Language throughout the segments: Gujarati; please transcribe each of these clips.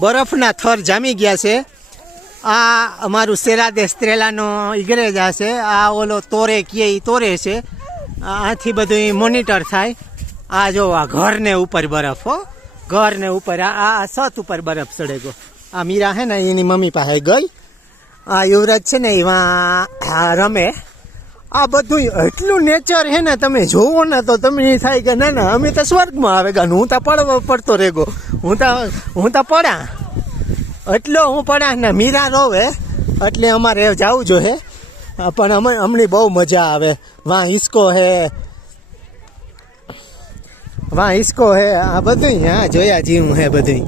બરફના થર જામી ગયા છે. આ અમારું સેરાદ એસ્ત્રેલાનો ઇગ્રેજા છે. આ ઓલો તોરે કે એ તોરે છે. આથી બધું મોનિટર થાય. આ જો આ ઘરને ઉપર બરફ હો, ઘરને ઉપર આ છત ઉપર બરફ ચડે ગયો. આ મીરા હે ને એની મમ્મી પાસે ગઈ. આ યુવરાજ છે ને એમાં રમે. આ બધું એટલું નેચર હે ને, તમે જોવો ને તો તમને થાય કે ના ના અમે તો સ્વર્ગમાં આવે ગયા. હું તો પડતો રેગો, હું તો પડા એટલો હું પડા ને મીરા રોવે એટલે અમારે જવું જોઈએ. પણ અમને બહુ મજા આવે. વાં હિસ્કો હે આ બધું હા જોયા જેવું હે બધું.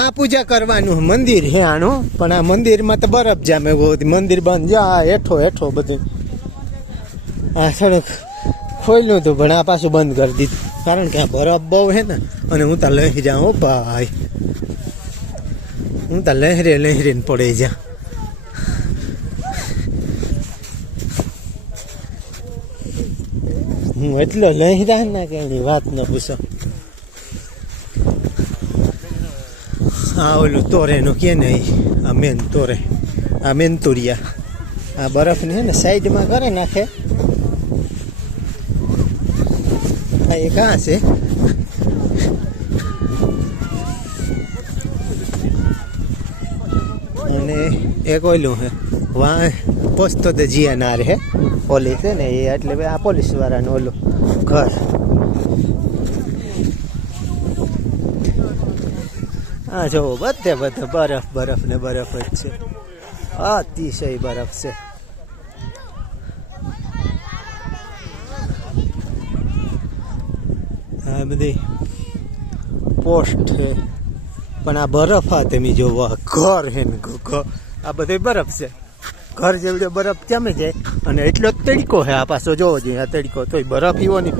આ પૂજા કરવાનું મંદિર હે આનું, પણ આ મંદિરમાં તો બરફ જામે. મંદિર બંધ જા હેઠો બધું. આ સડક ખોલ્યું હતું પણ આ પાછું બંધ કરી દીધું, કારણ કે આ બરફ બહુ હે ને. અને હું તો લઈ જાઉં હો ભાઈ, હું તો લહેરીને પડી જા. હું એટલો લહેરા ના કે એની વાત ન પૂછો. આ ઓલું તોરેનું કે ને આ મેન તોરે, આ મેનતુરિયા. આ બરફને હે ને સાઈડમાં કરે નાખે. આ એ કાં છે? અને એક ઓલું હે વાં પોસ્તો તો જીએનઆર હે પોલીસ છે ને એ, એટલે આ પોલીસ વાળાનું ઓલું ઘર. હા જો બધે બરફ ને બરફ જ છે. અતિશય બરફ છે. આ બધી પોસ્ટ છે પણ આ બરફ આ તમે જોવો. ઘર હે ને આ બધો બરફ છે. ઘર જેવડો બરફ જામે જાય. અને એટલો જ તડકો હે આ પાછો જોવો જોઈએ. આ તડકો તોય બરફ એવો ને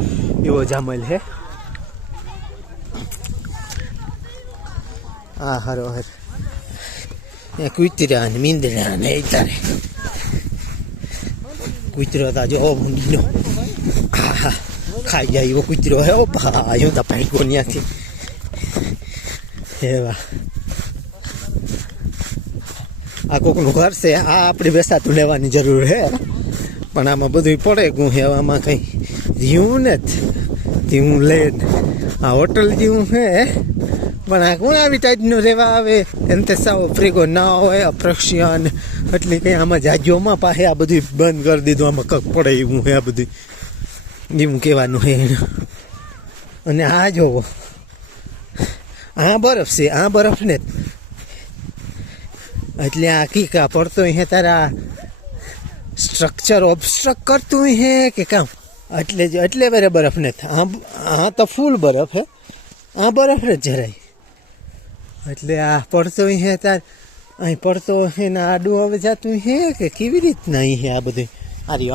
એવો જામેલ હે. આ હરોહર કૂતરા ને મીંદડા ને એ તારે કૂતરો તા જો ભૂંગીનો હા ખાઈ જાય એવો કૂતરો હે. ઓ ભાઈ હું તો ભાઈકો ત્યાંથી એવા. આ કોકનું ઘર છે. આ આપણે બેસાતું લેવાની જરૂર હે, પણ આમાં બધું પડે ગું હે. આમાં કંઈ જીવું નથી હું લે. આ હોટલ જેવું હે પણ આ કોણ આવી ટાઈપનું રહેવા આવે. એમ તે સાવ ફ્રીગો ના હોય અપ્રક્ષ્યન. એટલે કંઈ આમાં જાજોમાં પાસે આ બધું બંધ કરી દીધું. આમાં કક પડે એવું હે. આ બધું એવું કહેવાનું હે. અને આ જોવો આ બરફ છે. આ બરફ ને એટલે આ કીકા પડતો હે તારા સ્ટ્રક્ચર ઓબ્સ્ટ્રક કરતું હે કે કામ. એટલે બરફ ને આ તો ફૂલ બરફ હે. આ બરફ જ જરાય. એટલે આ પડતો હે તાર અહીં પડતો હે ને આડું હવે જતું હે કે કેવી રીતના અહીં હે. આ બધું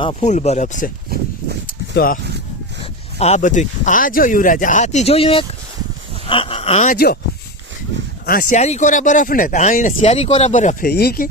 આ ફૂલ બરફ છે. તો આ બધું આ જો યુવરાજ આથી જોયું એક આ જો આ સ્યારી કોરા બરફ ને આ એને સ્યારી કોરા બરફ હે. એ કે